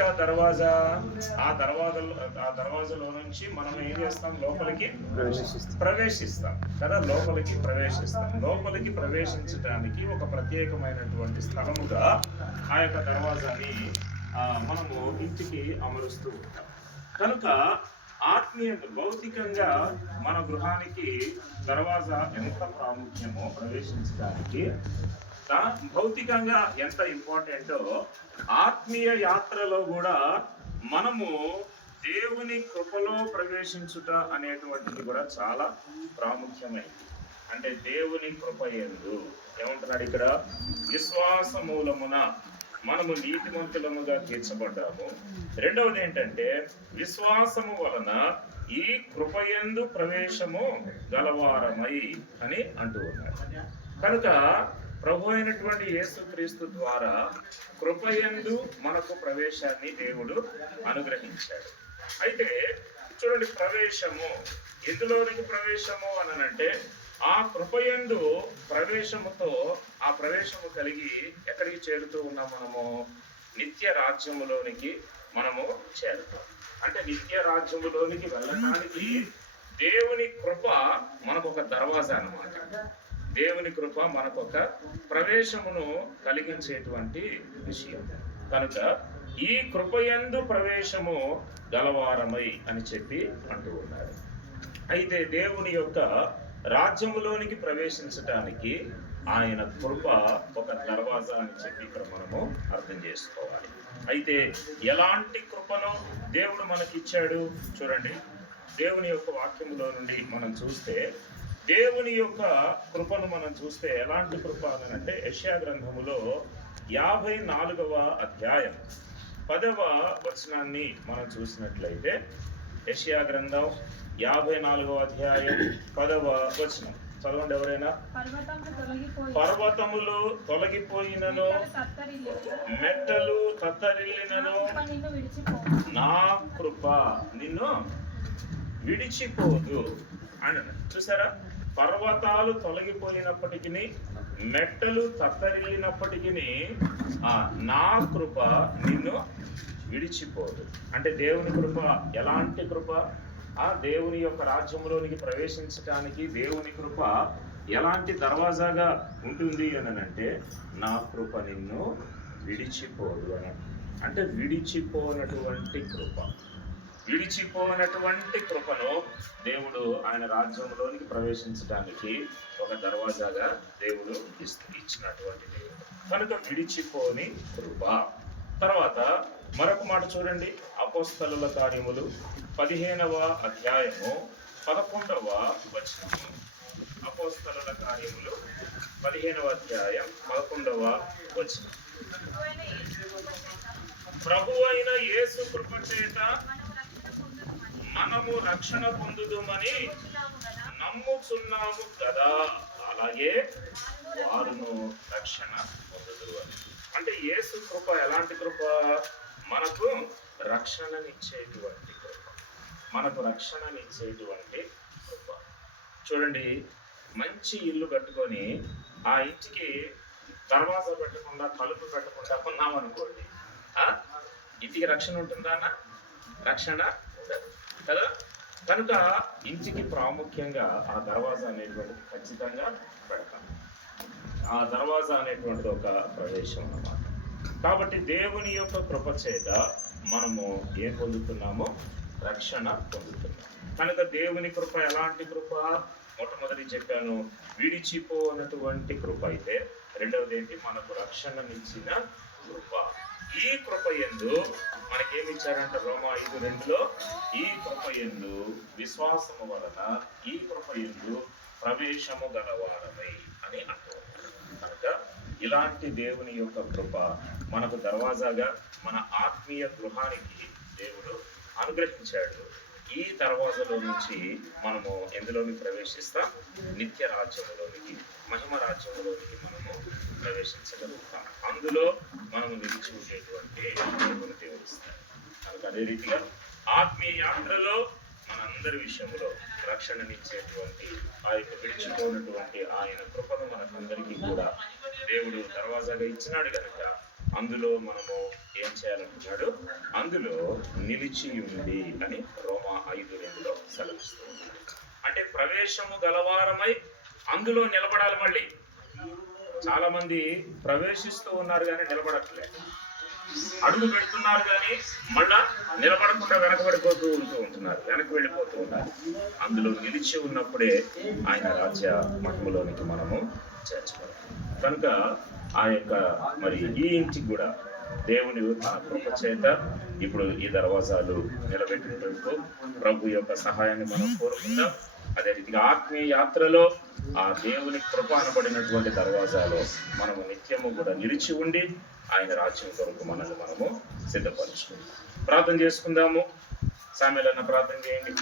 ఏంటి ఆ దర్వాజా? ఆ దర్వాజలో నుంచి మనం ఏం చేస్తాం? లోపలికి ప్రవేశిస్తాం కదా. లోపలికి ప్రవేశించడానికి ఒక ప్రత్యేకమైనటువంటి స్థలముగా ఆ యొక్క దర్వాజాని మనము ఇంటికి అమరుస్తూ ఉంటాం. కనుక భౌతికంగా మన గృహానికి దర్వాజా ఎంత ప్రాముఖ్యమో ప్రవేశించడానికి, భౌతికంగా ఎంత ఇంపార్టెంటో ఆత్మీయ యాత్రలో కూడా మనము దేవుని కృపలో ప్రవేశించుట అనేటువంటిది కూడా చాలా ప్రాముఖ్యమైనది. అంటే దేవుని కృప యందు ఏమంటున్నాడు ఇక్కడ? విశ్వాస మూలమున మనము నీతిమంతులముగా తీర్చబడ్డాము. రెండవది ఏంటంటే విశ్వాసము వలన ఈ కృపయందు ప్రవేశము గలవారమై అని అంటూ ఉన్నారు. కనుక ప్రభు అయినటువంటి యేసుక్రీస్తు ద్వారా కృపయందు మనకు ప్రవేశాన్ని దేవుడు అనుగ్రహించాడు. అయితే చూడండి, ఎందులోనికి ప్రవేశము అనంటే ఆ కృపయందు ప్రవేశముతో ఆ ప్రవేశము కలిగి ఎక్కడికి చేరుతూ ఉన్నాం? మనము నిత్య రాజ్యములోనికి మనము చేరుతాం. అంటే నిత్య రాజ్యములోనికి వెళ్ళడానికి దేవుని కృప మనకొక దర్వాజా అన్నమాట. దేవుని కృప మనకొక ప్రవేశమును కలిగించేటువంటి విషయం. కనుక ఈ కృపయందు ప్రవేశము గలవారమై అని చెప్పి అంటూ ఉన్నారు. అయితే దేవుని యొక్క రాజ్యములోనికి ప్రవేశించడానికి ఆయన కృప ఒక దర్వాజా అని చెప్పి ఇక్కడ మనము అర్థం చేసుకోవాలి. అయితే ఎలాంటి కృపను దేవుడు మనకిచ్చాడు చూడండి. దేవుని యొక్క వాక్యములో నుండి మనం చూస్తే, దేవుని యొక్క కృపను మనం చూస్తే ఎలాంటి కృప అనంటే యెషయా గ్రంథములో 54వ అధ్యాయం 10వ వచనాన్ని మనం చూసినట్లయితే, యెషయా గ్రంథం 54వ అధ్యాయం 10వ వచనం చదవండి ఎవరైనా. పర్వతములు తొలగిపోయినను, మెట్టలు తత్తరిల్లినను, నా కృప నిన్ను విడిచిపోదు అని. చూసారా? పర్వతాలు తొలగిపోయినప్పటికీ, మెట్టలు తత్తరిల్లినప్పటికీ నా కృప నిన్ను విడిచిపోదు. అంటే దేవుని కృప ఎలాంటి కృప? ఆ దేవుని యొక్క రాజ్యంలోనికి ప్రవేశించడానికి దేవుని కృప ఎలాంటి దర్వాజాగా ఉంటుంది అనంటే, నా కృప నిన్ను విడిచిపోదు అని. అంటే విడిచిపోనటువంటి కృపను దేవుడు ఆయన రాజ్యంలోనికి ప్రవేశించడానికి ఒక దర్వాజాగా దేవుడు ఇచ్చినటువంటి దేవుడు. కనుక విడిచిపోని కృప. తర్వాత మరొక మాట చూడండి, అపోస్తలుల కార్యములు 15వ అధ్యాయము 11వ వచనము. అపోస్తలుల కార్యములు 15వ అధ్యాయం 11వ వచనం. ప్రభువైన యేసు కృప చేత మనము రక్షణ పొందుదుమని నమ్ముచున్నాము కదా, అలాగే వారును రక్షణ పొందుదురు అని. అంటే యేసు కృప ఎలాంటి కృప? మనకు రక్షణనిచ్చేటువంటి కృప. చూడండి, మంచి ఇల్లు కట్టుకొని ఆ ఇంటికి దర్వాజా పెట్టకుండా, తలుపు పెట్టకుండా ఉన్నామనుకోండి, ఇంటికి రక్షణ ఉంటుందా? రక్షణ ఉండదు కదా. కనుక ఇంటికి ప్రాముఖ్యంగా ఆ దర్వాజా అనేటువంటిది ఖచ్చితంగా పెడతాం. ఆ దర్వాజా అనేటువంటిది ఒక ప్రవేశం అన్నమాట. కాబట్టి దేవుని యొక్క కృప చేత మనము ఏం పొందుతున్నామో? రక్షణ పొందుతున్నాం. కనుక దేవుని కృప ఎలాంటి కృప? మొట్టమొదటి చెప్పాను, విడిచిపోనటువంటి కృప. అయితే రెండవది ఏంటి? మనకు రక్షణనిచ్చిన కృప. ఈ కృప యందు మనకేమి ఇచ్చారంటే రోమా 5:2లో, ఈ కృప యందు విశ్వాసము వలన ఈ కృప యందు ప్రవేశము గలవారమై అని అంటారు. కనుక ఇలాంటి దేవుని యొక్క కృప మనకు దర్వాజాగా మన ఆత్మీయ గృహానికి దేవుడు అనుగ్రహించాడు. ఈ దర్వాజలో నుంచి మనము ఎందులోకి ప్రవేశిస్తాం? నిత్య రాజ్యములోనికి, మహిమ రాజ్యములోనికి మనము ప్రవేశించగలుగుతాం. అందులో మనము నిలిచి ఉండేటువంటి దేవుని దేవుడిస్తాం. కనుక అదే రీతిగా ఆత్మీయ యాత్రలో మనందరి విషయంలో రక్షణనిచ్చేటువంటి ఆ యొక్క విడిచిపోయినటువంటి ఆయన కృపను మనకందరికీ కూడా దేవుడు దర్వాజాగా ఇచ్చినాడు కనుక అందులో మనము ఏం చేయాలంటున్నాడు? అందులో నిలిచి ఉండి అని రోమా 5:2 సెలవిస్తూ ఉన్నాడు. అంటే ప్రవేశము గలవారమై అందులో నిలబడాలి. మళ్ళీ చాలా మంది ప్రవేశిస్తూ ఉన్నారు కానీ నిలబడట్లేదు, అడుగు పెడుతున్నారు కానీ మళ్ళా నిలబడకుండా వెనకబడిపోతూ ఉంటున్నారు, వెనక్కి వెళ్ళిపోతూ ఉన్నారు. అందులో నిలిచి ఉన్నప్పుడే ఆయన రాజ్య మఠములోనికి మనము చేర్చబడతాం. కనుక ఆ యొక్క మరి ఈ ఇంటికి కూడా దేవుని తన కృప చేత ఇప్పుడు ఈ దర్వాజాలు నిలబెట్టినందుకు ప్రభు యొక్క సహాయాన్ని మనం కోరుకుందాం. అదే రీతిగా ఆత్మీయ యాత్రలో ఆ దేవుని కృప అనబడినటువంటి దర్వాజాలో మనము నిత్యము కూడా నిలిచి ఉండి ఆయన రాజ్యం కొరకు మనల్ని మనము సిద్ధపరచుకుందాం. ప్రార్థన చేసుకుందాము. సామెల్ అన్న ప్రార్థన చేయండి.